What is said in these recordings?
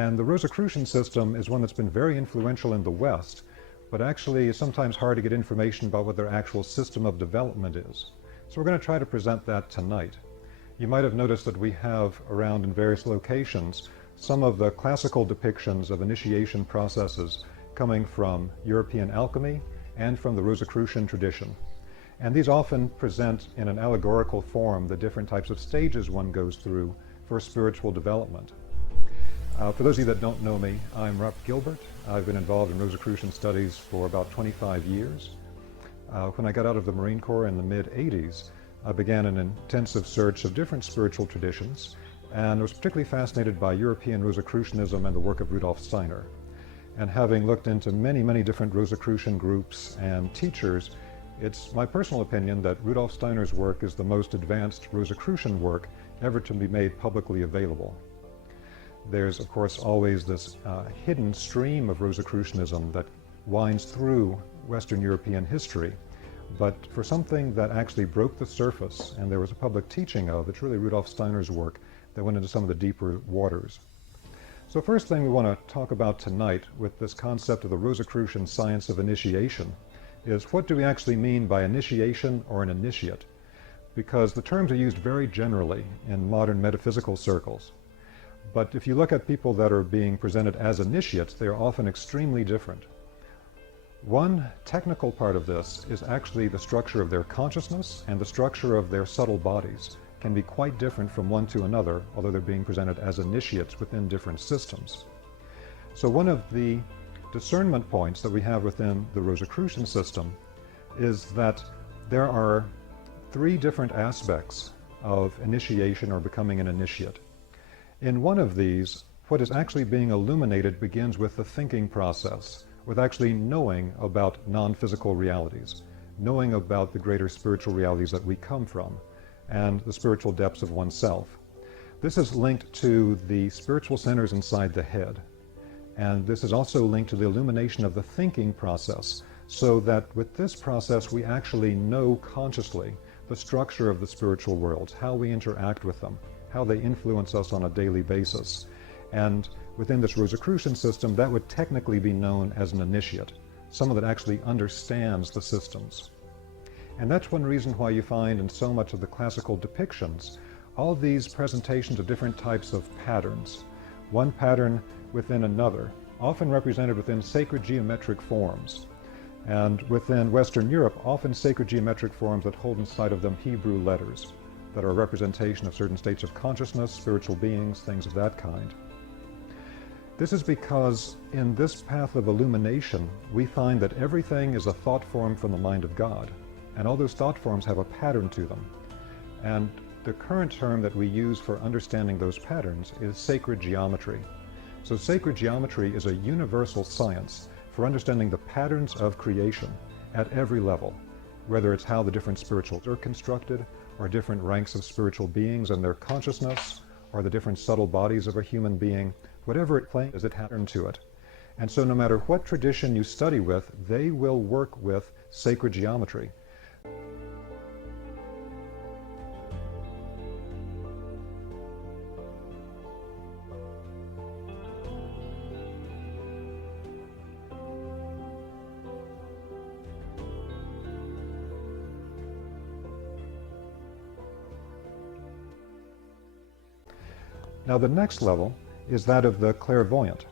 And the Rosicrucian system is one that's been very influential in the West, but actually it's sometimes hard to get information about what their actual system of development is. So we're going to try to present that tonight. You might have noticed that we have around in various locations some of the classical depictions of initiation processes coming from European alchemy and from the Rosicrucian tradition. And these often present in an allegorical form the different types of stages one goes through for spiritual development. For those of you that don't know me, I'm Rudolf Gilbert. I've been involved in Rosicrucian studies for about 25 years. When I got out of the Marine Corps in the mid-'80s, I began an intensive search of different spiritual traditions, and was particularly fascinated by European Rosicrucianism and the work of Rudolf Steiner. And having looked into many, many different Rosicrucian groups and teachers, it's my personal opinion that Rudolf Steiner's work is the most advanced Rosicrucian work ever to be made publicly available. There's, of course, always this hidden stream of Rosicrucianism that winds through Western European history. But for something that actually broke the surface and there was a public teaching of, it's really Rudolf Steiner's work that went into some of the deeper waters. So first thing we want to talk about tonight with this concept of the Rosicrucian science of initiation is what do we actually mean by initiation or an initiate? Because the terms are used very generally in modern metaphysical circles. But if you look at people that are being presented as initiates, they are often extremely different. One technical part of this is actually the structure of their consciousness and the structure of their subtle bodies can be quite different from one to another, although they're being presented as initiates within different systems. So one of the discernment points that we have within the Rosicrucian system is that there are three different aspects of initiation or becoming an initiate. In one of these, what is actually being illuminated begins with the thinking process, with actually knowing about non-physical realities, knowing about the greater spiritual realities that we come from, and the spiritual depths of oneself. This is linked to the spiritual centers inside the head. And this is also linked to the illumination of the thinking process, so that with this process we actually know consciously the structure of the spiritual worlds, how we interact with them, how they influence us on a daily basis. And within this Rosicrucian system, that would technically be known as an initiate, someone that actually understands the systems. And that's one reason why you find in so much of the classical depictions all these presentations of different types of patterns, one pattern within another, often represented within sacred geometric forms. And within Western Europe, often sacred geometric forms that hold inside of them Hebrew letters that are a representation of certain states of consciousness, spiritual beings, things of that kind. This is because in this path of illumination, we find that everything is a thought form from the mind of God. And all those thought forms have a pattern to them. And the current term that we use for understanding those patterns is sacred geometry. So sacred geometry is a universal science for understanding the patterns of creation at every level, whether it's how the different spirituals are constructed, or different ranks of spiritual beings and their consciousness, or the different subtle bodies of a human being, whatever it claims, it has a pattern to it. And so no matter what tradition you study with, they will work with sacred geometry. Now the next level is that of the clairvoyant.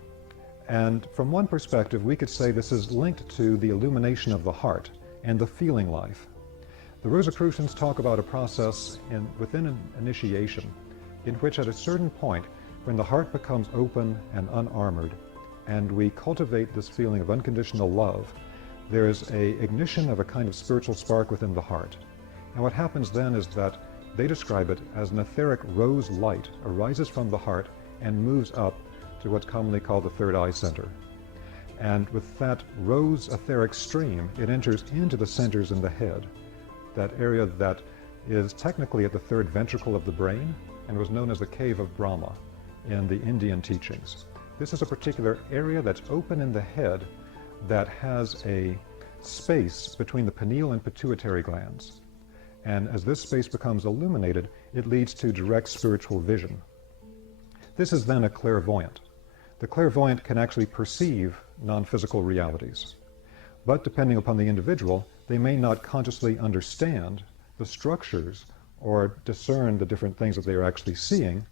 And from one perspective, we could say this is linked to the illumination of the heart and the feeling life. The Rosicrucians talk about a process within an initiation in which at a certain point, when the heart becomes open and unarmored, and we cultivate this feeling of unconditional love, there is an ignition of a kind of spiritual spark within the heart. And what happens then is that they describe it as an etheric rose light arises from the heart and moves up to what's commonly called the third eye center. And with that rose etheric stream, it enters into the centers in the head, that area that is technically at the third ventricle of the brain and was known as the cave of Brahma in the Indian teachings. This is a particular area that's open in the head that has a space between the pineal and pituitary glands. And as this space becomes illuminated, it leads to direct spiritual vision. This is then a clairvoyant. The clairvoyant can actually perceive non-physical realities. But depending upon the individual, they may not consciously understand the structures or discern the different things that they are actually seeing.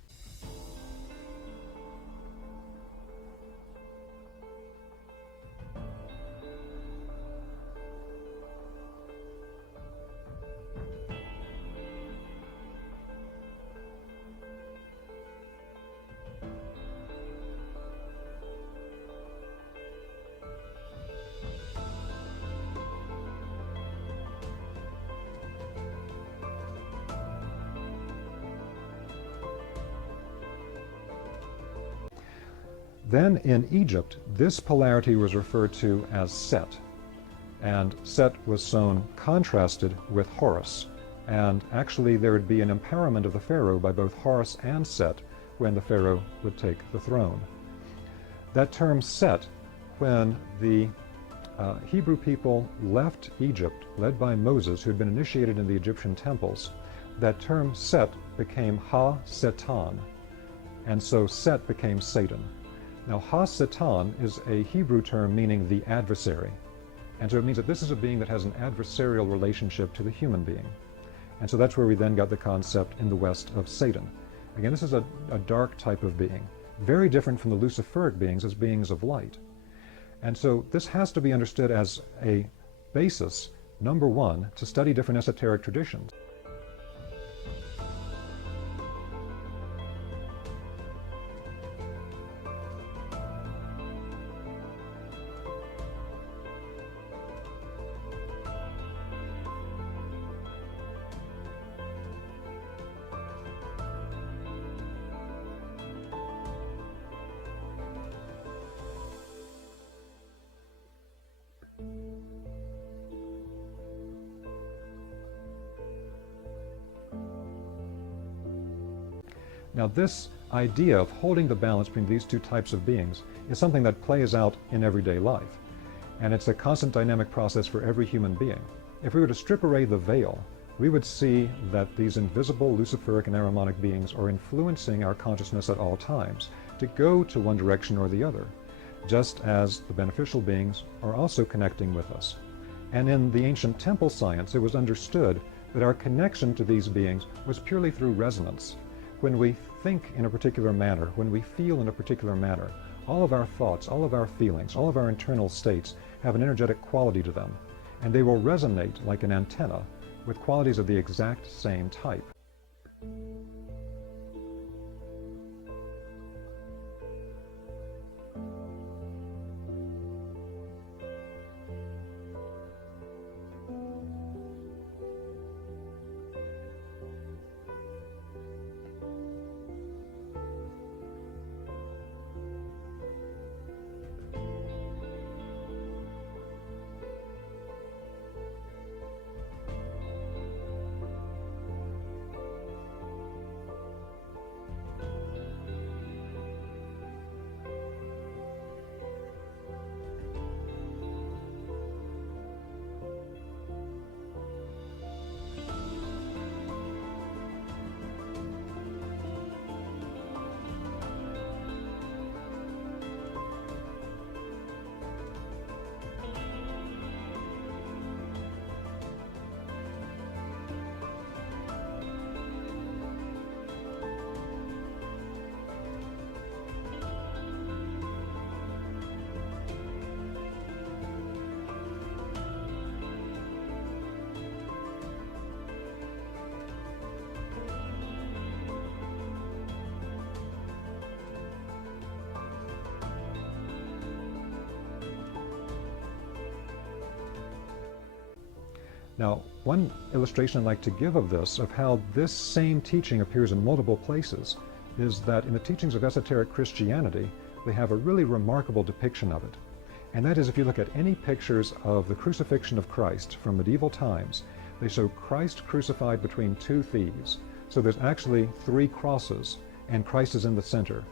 Then in Egypt, this polarity was referred to as Set, and Set was contrasted with Horus, and actually there would be an empowerment of the pharaoh by both Horus and Set when the pharaoh would take the throne. That term Set, when the Hebrew people left Egypt, led by Moses, who had been initiated in the Egyptian temples, that term Set became Ha-Satan, and so Set became Satan. Now, Ha-Satan is a Hebrew term meaning the adversary. And so it means that this is a being that has an adversarial relationship to the human being. And so that's where we then got the concept in the West of Satan. Again, this is a dark type of being, very different from the Luciferic beings as beings of light. And so this has to be understood as a basis, number one, to study different esoteric traditions. Now this idea of holding the balance between these two types of beings is something that plays out in everyday life. And it's a constant dynamic process for every human being. If we were to strip away the veil, we would see that these invisible Luciferic and Ahrimanic beings are influencing our consciousness at all times to go to one direction or the other, just as the beneficial beings are also connecting with us. And in the ancient temple science, it was understood that our connection to these beings was purely through resonance. When we think in a particular manner, when we feel in a particular manner, all of our thoughts, all of our feelings, all of our internal states have an energetic quality to them, and they will resonate like an antenna with qualities of the exact same type. Now, one illustration I'd like to give of this, of how this same teaching appears in multiple places, is that in the teachings of esoteric Christianity, they have a really remarkable depiction of it. And that is, if you look at any pictures of the crucifixion of Christ from medieval times, they show Christ crucified between two thieves. So there's actually three crosses, and Christ is in the center.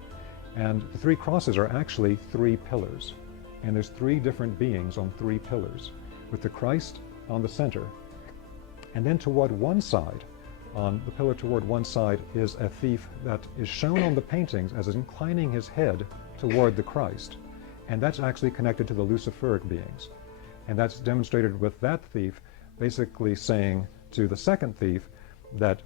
And the three crosses are actually three pillars. And there's three different beings on three pillars, with the Christ on the center. And then toward one side, on the pillar toward one side, is a thief that is shown on the paintings as inclining his head toward the Christ. And that's actually connected to the Luciferic beings. And that's demonstrated with that thief basically saying to the second thief that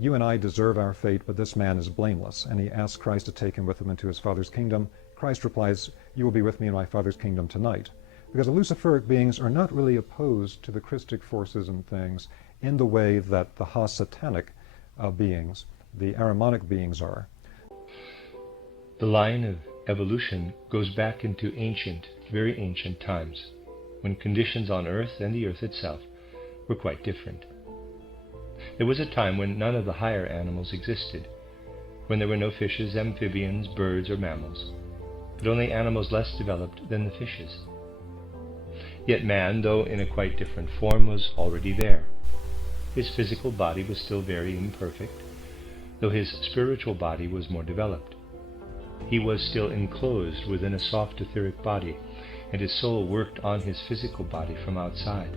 you and I deserve our fate, but this man is blameless. And he asks Christ to take him with him into his Father's kingdom. Christ replies, you will be with me in my Father's kingdom tonight. Because the Luciferic beings are not really opposed to the Christic forces and things in the way that the Ha-Satanic beings, the Ahrimanic beings, are. The line of evolution goes back into ancient, very ancient times, when conditions on Earth and the Earth itself were quite different. There was a time when none of the higher animals existed, when there were no fishes, amphibians, birds, or mammals, but only animals less developed than the fishes. Yet man, though in a quite different form, was already there. His physical body was still very imperfect, though his spiritual body was more developed. He was still enclosed within a soft etheric body, and his soul worked on his physical body from outside.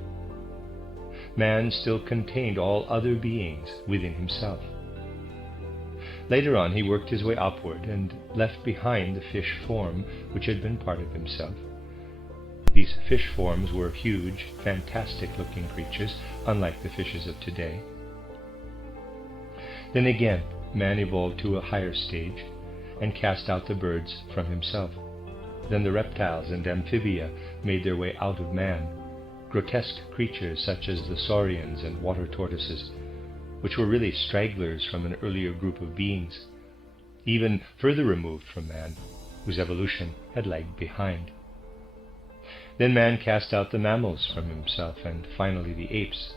Man still contained all other beings within himself. Later on he worked his way upward and left behind the fish form which had been part of himself. These fish forms were huge, fantastic-looking creatures, unlike the fishes of today. Then again, man evolved to a higher stage and cast out the birds from himself. Then the reptiles and amphibia made their way out of man, grotesque creatures such as the Saurians and water tortoises, which were really stragglers from an earlier group of beings, even further removed from man, whose evolution had lagged behind. Then man cast out the mammals from himself, and finally the apes,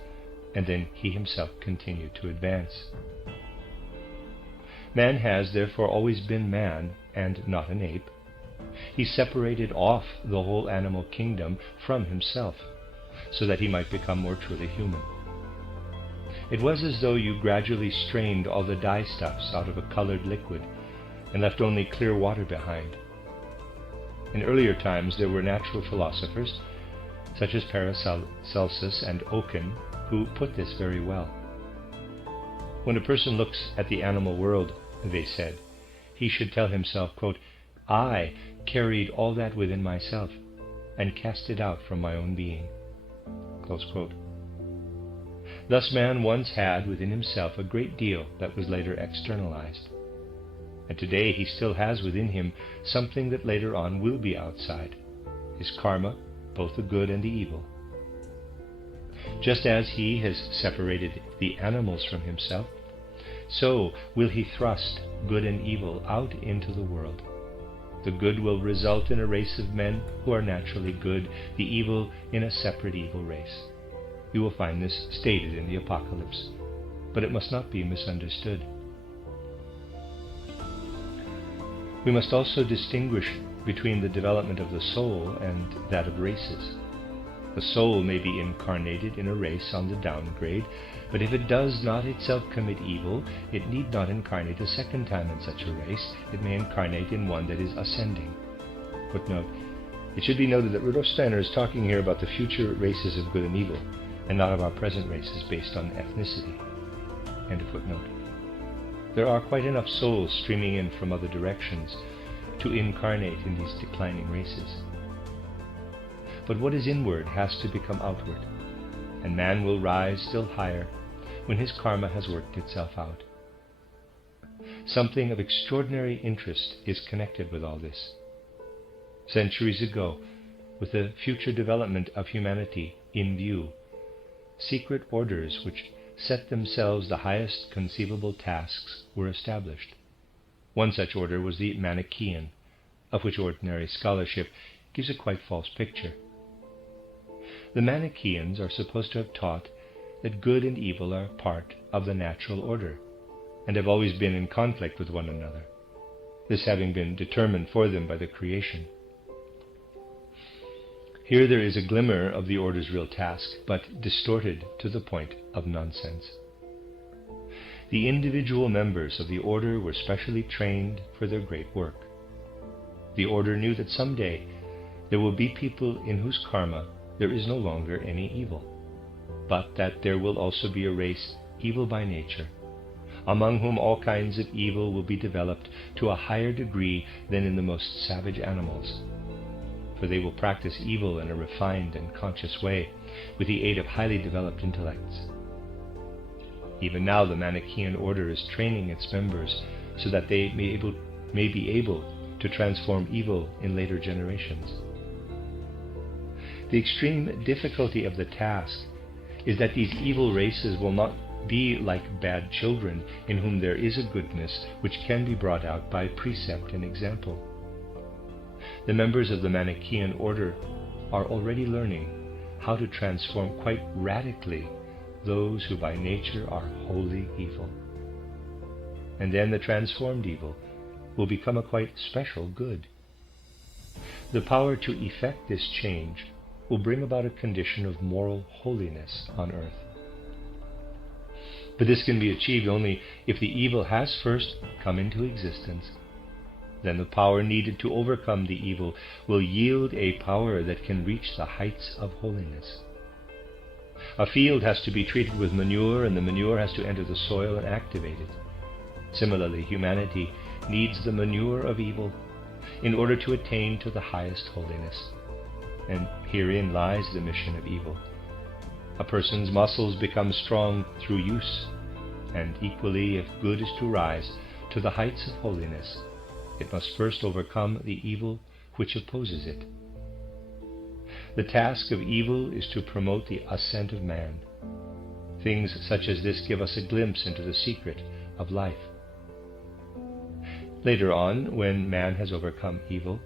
and then he himself continued to advance. Man has therefore always been man and not an ape. He separated off the whole animal kingdom from himself, so that he might become more truly human. It was as though you gradually strained all the dye-stuffs out of a colored liquid and left only clear water behind. In earlier times there were natural philosophers, such as Paracelsus and Oken, who put this very well. When a person looks at the animal world, they said, he should tell himself, quote, I carried all that within myself and cast it out from my own being. Close quote. Thus man once had within himself a great deal that was later externalized. And today he still has within him something that later on will be outside, his karma, both the good and the evil. Just as he has separated the animals from himself, so will he thrust good and evil out into the world. The good will result in a race of men who are naturally good, the evil in a separate evil race. You will find this stated in the Apocalypse, but it must not be misunderstood. We must also distinguish between the development of the soul and that of races. The soul may be incarnated in a race on the downgrade, but if it does not itself commit evil, it need not incarnate a second time in such a race. It may incarnate in one that is ascending. Footnote. It should be noted that Rudolf Steiner is talking here about the future races of good and evil, and not of our present races based on ethnicity. End of footnote. There are quite enough souls streaming in from other directions to incarnate in these declining races. But what is inward has to become outward, and man will rise still higher when his karma has worked itself out. Something of extraordinary interest is connected with all this. Centuries ago, with the future development of humanity in view, secret orders which set themselves the highest conceivable tasks were established. One such order was the Manichaean, of which ordinary scholarship gives a quite false picture. The Manichaeans are supposed to have taught that good and evil are part of the natural order, and have always been in conflict with one another, this having been determined for them by the creation. Here there is a glimmer of the order's real task, but distorted to the point of nonsense. The individual members of the order were specially trained for their great work. The order knew that someday there will be people in whose karma there is no longer any evil, but that there will also be a race evil by nature, among whom all kinds of evil will be developed to a higher degree than in the most savage animals. For they will practice evil in a refined and conscious way, with the aid of highly developed intellects. Even now the Manichaean order is training its members so that they may be able to transform evil in later generations. The extreme difficulty of the task is that these evil races will not be like bad children in whom there is a goodness which can be brought out by precept and example. The members of the Manichaean order are already learning how to transform quite radically those who by nature are wholly evil. And then the transformed evil will become a quite special good. The power to effect this change will bring about a condition of moral holiness on earth. But this can be achieved only if the evil has first come into existence. Then the power needed to overcome the evil will yield a power that can reach the heights of holiness. A field has to be treated with manure, and the manure has to enter the soil and activate it. Similarly, humanity needs the manure of evil in order to attain to the highest holiness. And herein lies the mission of evil. A person's muscles become strong through use, and equally, if good is to rise to the heights of holiness, it must first overcome the evil which opposes it. The task of evil is to promote the ascent of man. Things such as this give us a glimpse into the secret of life. Later on, when man has overcome evil,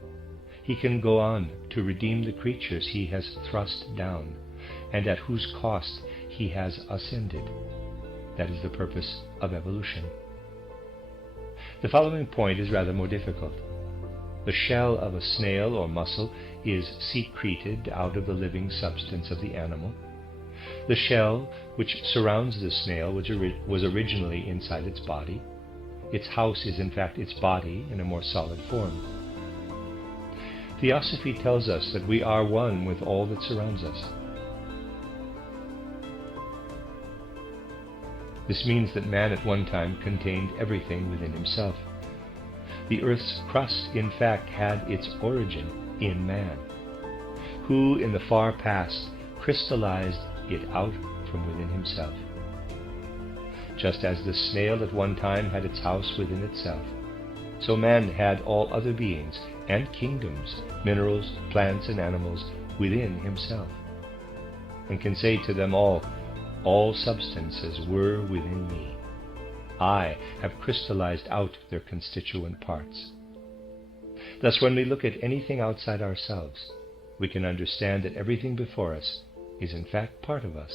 he can go on to redeem the creatures he has thrust down, and at whose cost he has ascended. That is the purpose of evolution. The following point is rather more difficult. The shell of a snail or mussel is secreted out of the living substance of the animal. The shell which surrounds the snail was originally inside its body. Its house is in fact its body in a more solid form. Theosophy tells us that we are one with all that surrounds us. This means that man at one time contained everything within himself. The earth's crust, in fact, had its origin in man, who in the far past crystallized it out from within himself. Just as the snail at one time had its house within itself, so man had all other beings and kingdoms, minerals, plants, and animals within himself, and can say to them all substances were within me. I have crystallized out their constituent parts. Thus, when we look at anything outside ourselves, we can understand that everything before us is in fact part of us.